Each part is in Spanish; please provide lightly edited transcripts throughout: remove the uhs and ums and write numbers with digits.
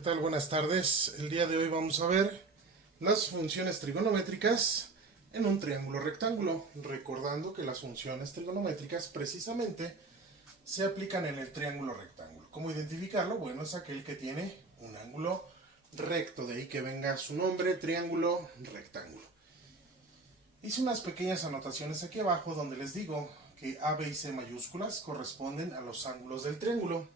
¿Qué tal? Buenas tardes. El día de hoy vamos a ver las funciones trigonométricas en un triángulo rectángulo, recordando que las funciones trigonométricas precisamente se aplican en el triángulo rectángulo. ¿Cómo identificarlo? Bueno, es aquel que tiene un ángulo recto, de ahí que venga su nombre, triángulo rectángulo. Hice unas pequeñas anotaciones aquí abajo donde les digo que A, B y C mayúsculas corresponden a los ángulos del triángulo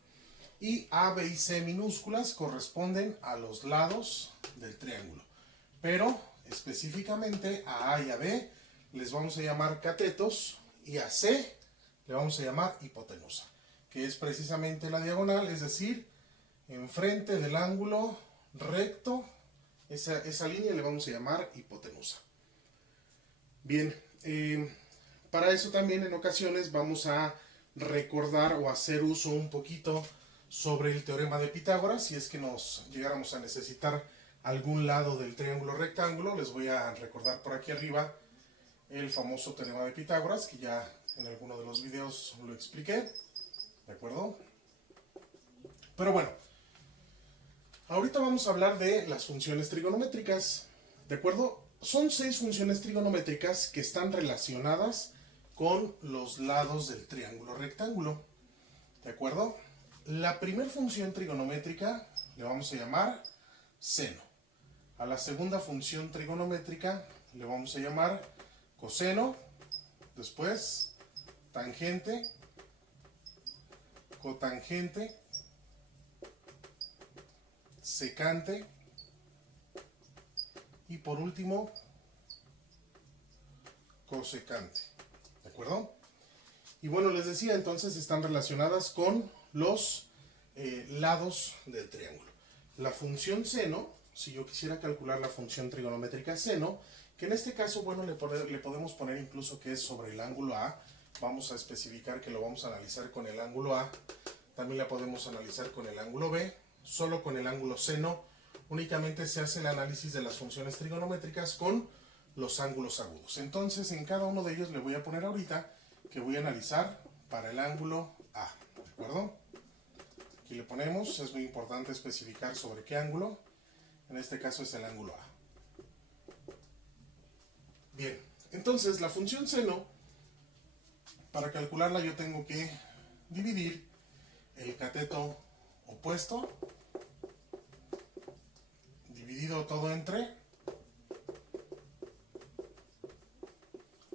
y A, B y C minúsculas corresponden a los lados del triángulo. Pero específicamente a y a B les vamos a llamar catetos y a C le vamos a llamar hipotenusa, que es precisamente la diagonal, es decir, enfrente del ángulo recto, esa línea le vamos a llamar hipotenusa. Bien, para eso también en ocasiones vamos a recordar o hacer uso un poquito sobre el teorema de Pitágoras. Si es que nos llegáramos a necesitar algún lado del triángulo rectángulo, les voy a recordar por aquí arriba el famoso teorema de Pitágoras, que ya en alguno de los videos lo expliqué, ¿de acuerdo? Pero bueno, ahorita vamos a hablar de las funciones trigonométricas, ¿de acuerdo? Son 6 funciones trigonométricas que están relacionadas con los lados del triángulo rectángulo, ¿de acuerdo? La primera función trigonométrica le vamos a llamar seno. A la segunda función trigonométrica le vamos a llamar coseno, después tangente, cotangente, secante y por último cosecante, ¿de acuerdo? Y bueno, les decía, entonces están relacionadas con los lados del triángulo. La función seno, si yo quisiera calcular la función trigonométrica seno, que en este caso, bueno, le podemos poner incluso que es sobre el ángulo A, vamos a especificar que lo vamos a analizar con el ángulo A, también la podemos analizar con el ángulo B, solo con el ángulo seno, únicamente se hace el análisis de las funciones trigonométricas con los ángulos agudos. Entonces, en cada uno de ellos le voy a poner ahorita que voy a analizar para el ángulo A, ¿de acuerdo? Aquí le ponemos, es muy importante especificar sobre qué ángulo, en este caso es el ángulo A. Bien, entonces la función seno, para calcularla yo tengo que dividir el cateto opuesto, dividido todo entre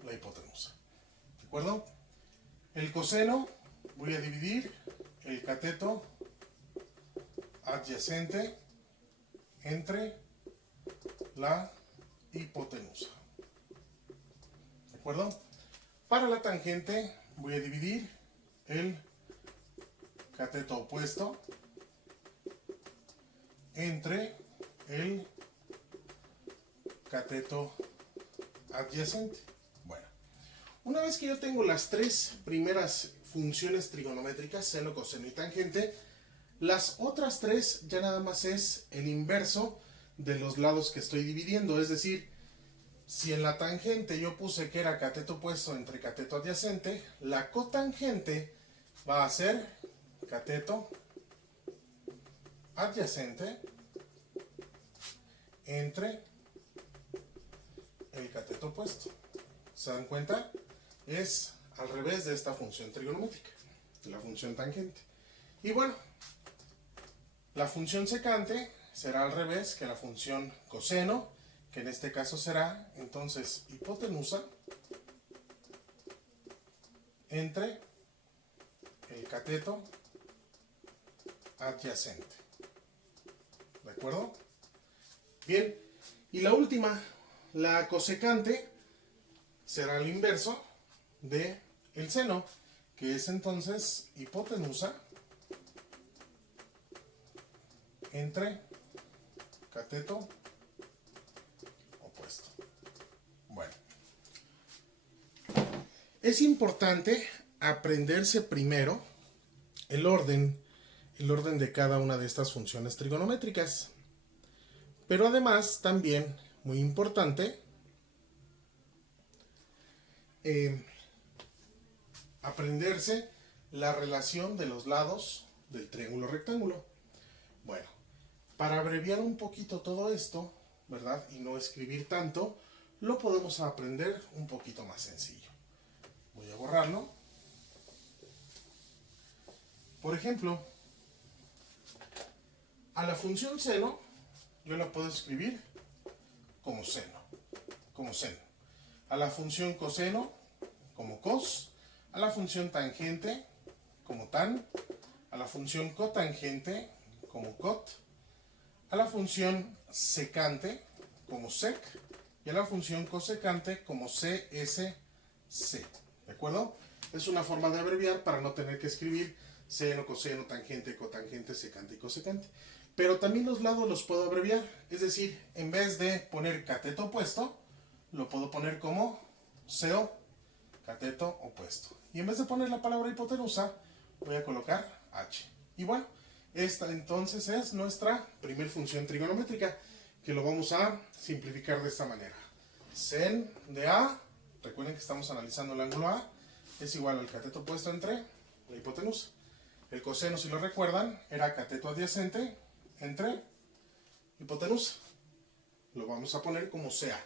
la hipotenusa, ¿de acuerdo? El coseno, voy a dividir el cateto adyacente entre la hipotenusa, ¿de acuerdo? Para la tangente voy a dividir el cateto opuesto entre el cateto adyacente. Bueno, una vez que yo tengo las 3 primeras funciones trigonométricas, seno, coseno y tangente, las otras 3 ya nada más es el inverso de los lados que estoy dividiendo, es decir, si en la tangente yo puse que era cateto opuesto entre cateto adyacente, la cotangente va a ser cateto adyacente entre el cateto opuesto. ¿Se dan cuenta? Es al revés de esta función trigonométrica, de la función tangente. Y bueno, la función secante será al revés que la función coseno, que en este caso será entonces hipotenusa entre el cateto adyacente, ¿de acuerdo? Bien, y la última, la cosecante, será el inverso de el seno, que es entonces hipotenusa entre cateto opuesto. Bueno, es importante aprenderse primero el orden de cada una de estas funciones trigonométricas. Pero además, también, muy importante, aprenderse la relación de los lados del triángulo rectángulo. Bueno, Para abreviar un poquito todo esto, ¿verdad? Y no escribir tanto, lo podemos aprender un poquito más sencillo. Voy a borrarlo. Por ejemplo, a la función seno, yo la puedo escribir como seno, A la función coseno, como cos. A la función tangente, como tan. A la función cotangente, como cot. A la función secante, como sec. Y a la función cosecante, como CSC. ¿De acuerdo? Es una forma de abreviar para no tener que escribir seno, coseno, tangente, cotangente, secante y cosecante. Pero también los lados los puedo abreviar. Es decir, en vez de poner cateto opuesto, lo puedo poner como CO, cateto opuesto. Y en vez de poner la palabra hipotenusa, voy a colocar H. Y bueno, esta entonces es nuestra primer función trigonométrica, que lo vamos a simplificar de esta manera. Sen de A, recuerden que estamos analizando el ángulo A, es igual al cateto opuesto entre la hipotenusa. El coseno, si lo recuerdan, era cateto adyacente entre hipotenusa. Lo vamos a poner como CA.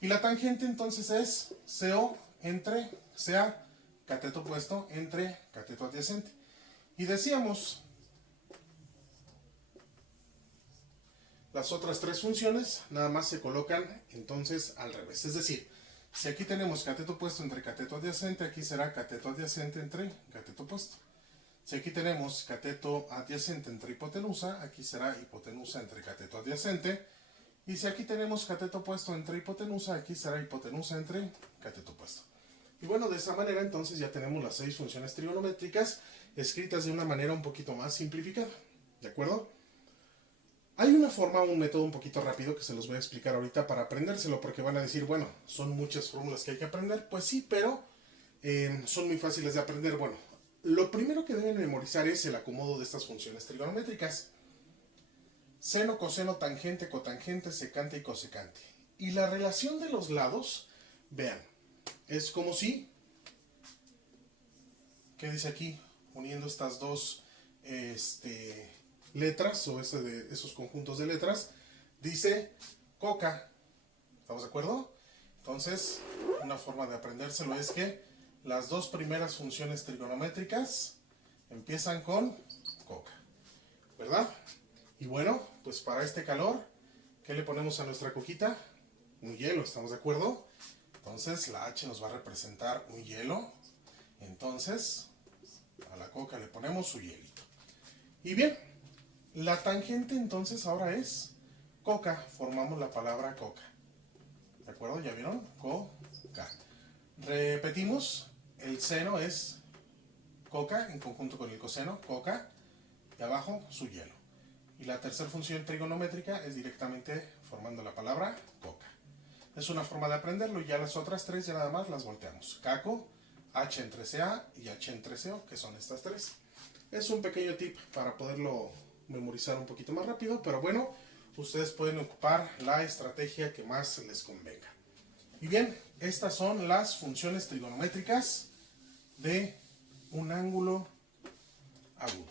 Y la tangente entonces es CO entre CA, cateto opuesto entre cateto adyacente. Y decíamos, las otras tres funciones nada más se colocan entonces al revés. Es decir, si aquí tenemos cateto opuesto entre cateto adyacente, aquí será cateto adyacente entre cateto opuesto. Si aquí tenemos cateto adyacente entre hipotenusa, aquí será hipotenusa entre cateto adyacente. Y si aquí tenemos cateto opuesto entre hipotenusa, aquí será hipotenusa entre cateto opuesto. Y bueno, de esa manera entonces ya tenemos las 6 funciones trigonométricas escritas de una manera un poquito más simplificada. ¿De acuerdo? Hay una forma, un método un poquito rápido que se los voy a explicar ahorita para aprendérselo, porque van a decir, bueno, son muchas fórmulas que hay que aprender. Pues sí, pero son muy fáciles de aprender. Bueno, lo primero que deben memorizar es el acomodo de estas funciones trigonométricas. Seno, coseno, tangente, cotangente, secante y cosecante. Y la relación de los lados, vean, es como si, ¿qué dice aquí? Uniendo estas dos letras, o esos conjuntos de letras, dice coca. ¿Estamos de acuerdo? Entonces, una forma de aprendérselo es que las dos primeras funciones trigonométricas empiezan con coca, ¿verdad? Y bueno, pues para este calor, ¿qué le ponemos a nuestra coquita? Un hielo, ¿estamos de acuerdo? Entonces la H nos va a representar un hielo. Entonces, a la coca le ponemos su hielito. Y bien, la tangente entonces ahora es coca. Formamos la palabra coca. ¿De acuerdo? ¿Ya vieron? Coca. Repetimos, el seno es coca en conjunto con el coseno, coca. Y abajo su hielo. Y la tercera función trigonométrica es directamente formando la palabra coca. Es una forma de aprenderlo, y ya las otras tres ya nada más las volteamos. Caco, H entre CA y H entre CO, que son estas tres. Es un pequeño tip para poderlo memorizar un poquito más rápido, pero bueno, ustedes pueden ocupar la estrategia que más les convenga. Y bien, estas son las funciones trigonométricas de un ángulo agudo.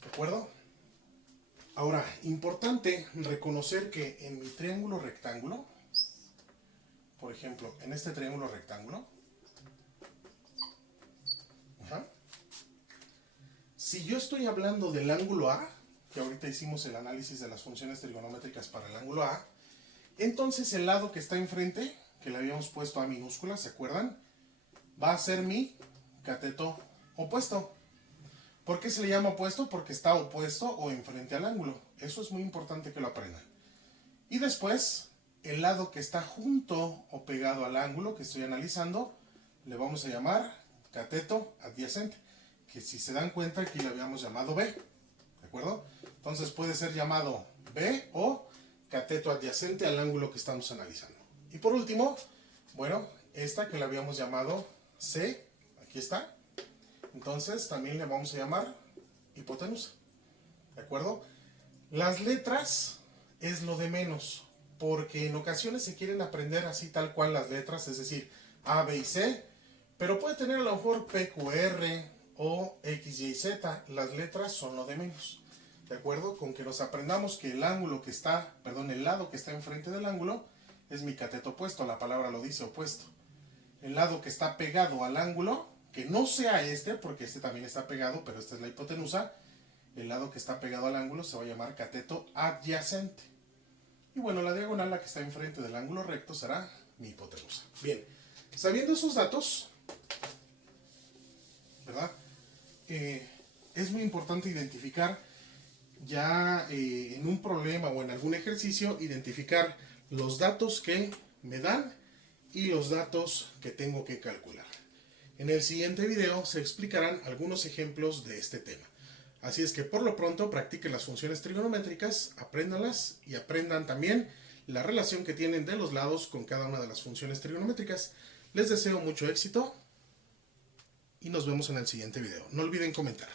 ¿De acuerdo? Ahora, importante reconocer que en mi triángulo rectángulo, por ejemplo, en este triángulo rectángulo, si yo estoy hablando del ángulo A, que ahorita hicimos el análisis de las funciones trigonométricas para el ángulo A, entonces el lado que está enfrente, que le habíamos puesto A minúscula, ¿se acuerdan? Va a ser mi cateto opuesto. ¿Por qué se le llama opuesto? Porque está opuesto o enfrente al ángulo. Eso es muy importante que lo aprendan. Y después, el lado que está junto o pegado al ángulo que estoy analizando, le vamos a llamar cateto adyacente. Que si se dan cuenta, aquí le habíamos llamado B. ¿De acuerdo? Entonces puede ser llamado B o cateto adyacente al ángulo que estamos analizando. Y por último, bueno, esta que le habíamos llamado C, aquí está. Entonces también le vamos a llamar hipotenusa. ¿De acuerdo? Las letras es lo de menos, porque en ocasiones se quieren aprender así tal cual las letras, es decir, A, B y C, pero puede tener a lo mejor P, Q, R o X, Y, Z. Las letras son lo de menos. ¿De acuerdo? Con que nos aprendamos que el lado que está enfrente del ángulo es mi cateto opuesto, la palabra lo dice, opuesto. El lado que está pegado al ángulo, que no sea este, porque este también está pegado, pero esta es la hipotenusa, el lado que está pegado al ángulo se va a llamar cateto adyacente. Y bueno, la diagonal, la que está enfrente del ángulo recto, será mi hipotenusa. Bien, sabiendo esos datos, ¿verdad? Es muy importante identificar ya en un problema o en algún ejercicio, identificar los datos que me dan y los datos que tengo que calcular. En el siguiente video se explicarán algunos ejemplos de este tema. Así es que por lo pronto practiquen las funciones trigonométricas, apréndanlas y aprendan también la relación que tienen de los lados con cada una de las funciones trigonométricas. Les deseo mucho éxito y nos vemos en el siguiente video. No olviden comentar.